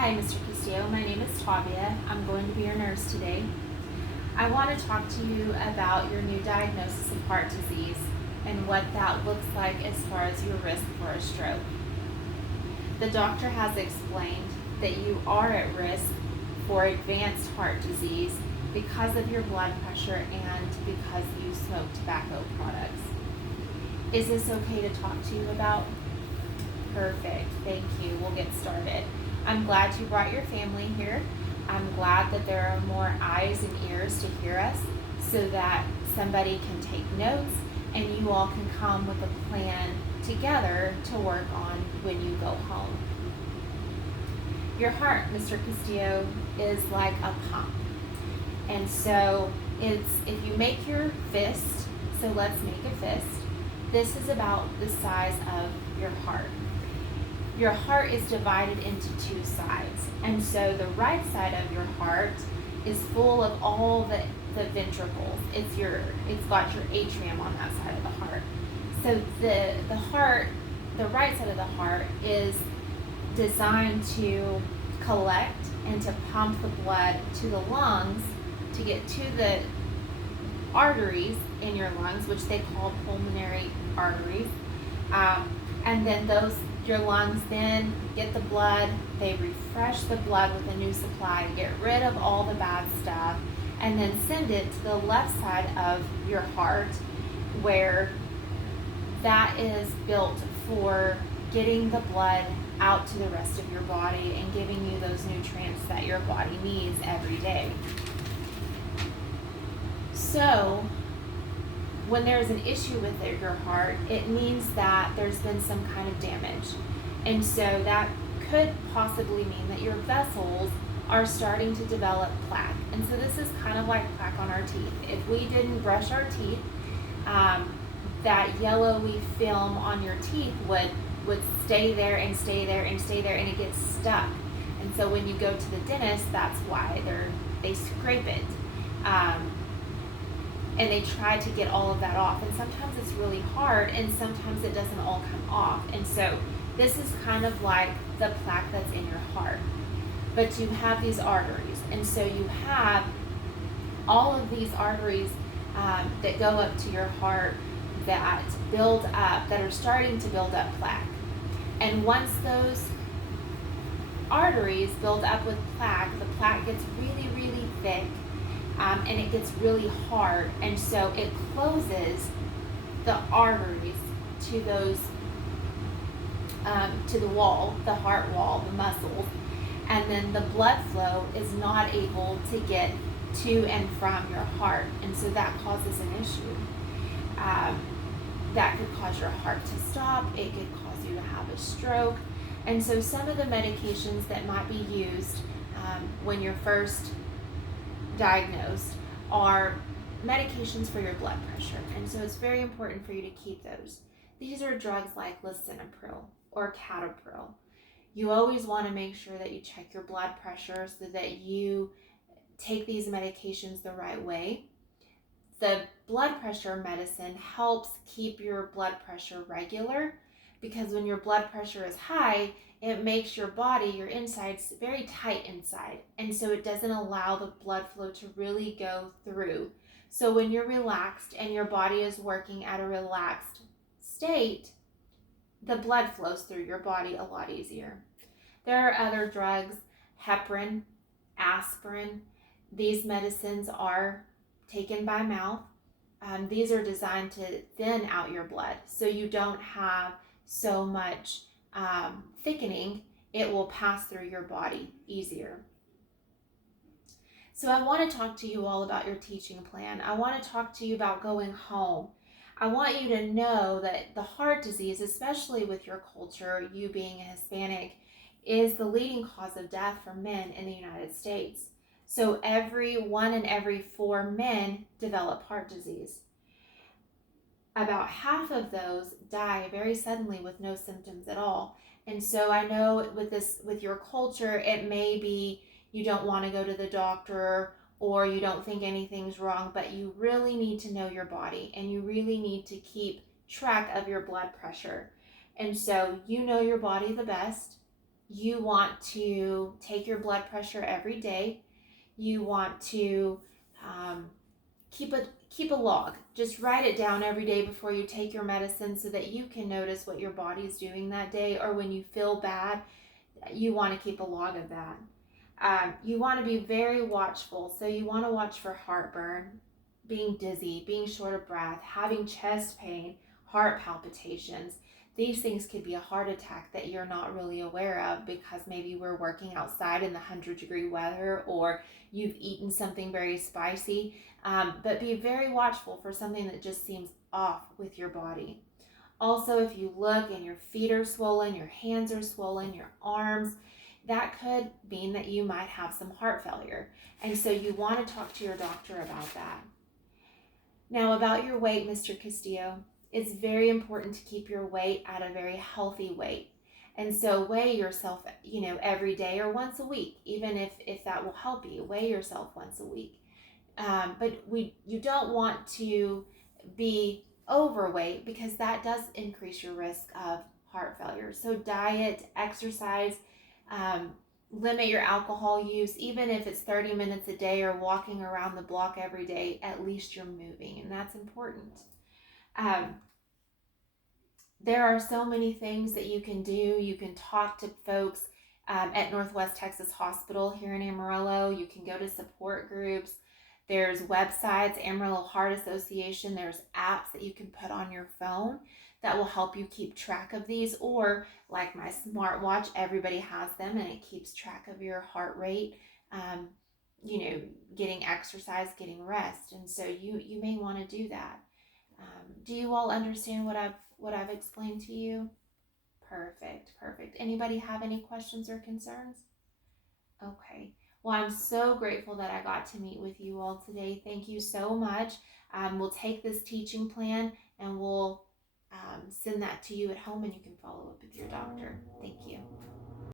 Hi, Mr. Castillo. My name is Tavia. I'm going to be your nurse today. I want to talk to you about your new diagnosis of heart disease and what that looks like as far as your risk for a stroke. The doctor has explained that you are at risk for advanced heart disease because of your blood pressure and because you smoke tobacco products. Is this okay to talk to you about? Perfect. Thank you. We'll get started. I'm glad you brought your family here. I'm glad that there are more eyes and ears to hear us so that somebody can take notes and you all can come with a plan together to work on when you go home. Your heart, Mr. Castillo, is like a pump. And so if you make your fist, so let's make a fist, this is about the size of your heart. Your heart is divided into two sides. And so the right side of your heart is full of all the ventricles. It's got your atrium on that side of the heart. So the heart, the right side of the heart is designed to collect and to pump the blood to the lungs to get to the arteries in your lungs, which they call pulmonary arteries. And then your lungs then get the blood, they refresh the blood with a new supply, get rid of all the bad stuff, and then send it to the left side of your heart where that is built for getting the blood out to the rest of your body and giving you those nutrients that your body needs every day. So when there's an issue with your heart, it means that there's been some kind of damage. And so that could possibly mean that your vessels are starting to develop plaque. And so this is kind of like plaque on our teeth. If we didn't brush our teeth, that yellowy film on your teeth would stay there and stay there and stay there, and it gets stuck. And so when you go to the dentist, that's why they scrape it. And they try to get all of that off. And sometimes it's really hard, and sometimes it doesn't all come off. And so this is kind of like the plaque that's in your heart. But you have these arteries. And so you have all of these arteries that go up to your heart that build up, that are starting to build up plaque. And once those arteries build up with plaque, the plaque gets really, really thick. And it gets really hard, and so it closes the arteries to those, to the wall, the heart wall, the muscles, and then the blood flow is not able to get to and from your heart, and so that causes an issue. That could cause your heart to stop, it could cause you to have a stroke, and so some of the medications that might be used when you're first diagnosed are medications for your blood pressure, and so it's very important for you to keep those. These are drugs like lisinopril or Catopril. You always want to make sure that you check your blood pressure so that you take these medications the right way. The blood pressure medicine helps keep your blood pressure regular, because when your blood pressure is high, it makes your body, your insides, very tight inside. And so it doesn't allow the blood flow to really go through. So when you're relaxed and your body is working at a relaxed state, the blood flows through your body a lot easier. There are other drugs, heparin, aspirin. These medicines are taken by mouth. These are designed to thin out your blood so you don't have so much thickening. It will pass through your body easier. So I want to talk to you all about your teaching plan. I want to talk to you about going home. I want you to know that the heart disease, especially with your culture, you being a Hispanic, is the leading cause of death for men in the United States. So 1 in every 4 men develop heart disease. About half of those die very suddenly with no symptoms at all. And so I know with your culture, it may be you don't want to go to the doctor or you don't think anything's wrong, but you really need to know your body and you really need to keep track of your blood pressure. And so you know your body the best. You want to take your blood pressure every day. You want to um, keep a log. Just write it down every day before you take your medicine so that you can notice what your body is doing that day, or when you feel bad, you want to keep a log of that. You want to be very watchful. So you want to watch for heartburn, being dizzy, being short of breath, having chest pain, heart palpitations. These things could be a heart attack that you're not really aware of because maybe we're working outside in the 100-degree weather, or you've eaten something very spicy. But be very watchful for something that just seems off with your body. Also, if you look and your feet are swollen, your hands are swollen, your arms, that could mean that you might have some heart failure. And so you want to talk to your doctor about that. Now, about your weight, Mr. Castillo, it's very important to keep your weight at a very healthy weight. And so weigh yourself, every day or once a week, even if that will help you. Weigh yourself once a week. But you don't want to be overweight because that does increase your risk of heart failure. So diet, exercise, um, limit your alcohol use. Even if it's 30 minutes a day or walking around the block every day, at least you're moving, and that's important. Um, there are so many things that you can do. You can talk to folks at Northwest Texas Hospital here in Amarillo. You can go to support groups. There's websites, Amarillo Heart Association. There's apps that you can put on your phone that will help you keep track of these. Or like my smartwatch, everybody has them, and it keeps track of your heart rate, um, getting exercise, getting rest. And so you may want to do that. Do you all understand what I've explained to you? Perfect, perfect. Anybody have any questions or concerns? Okay. Well, I'm so grateful that I got to meet with you all today. Thank you so much. We'll take this teaching plan and we'll send that to you at home, and you can follow up with your doctor. Thank you.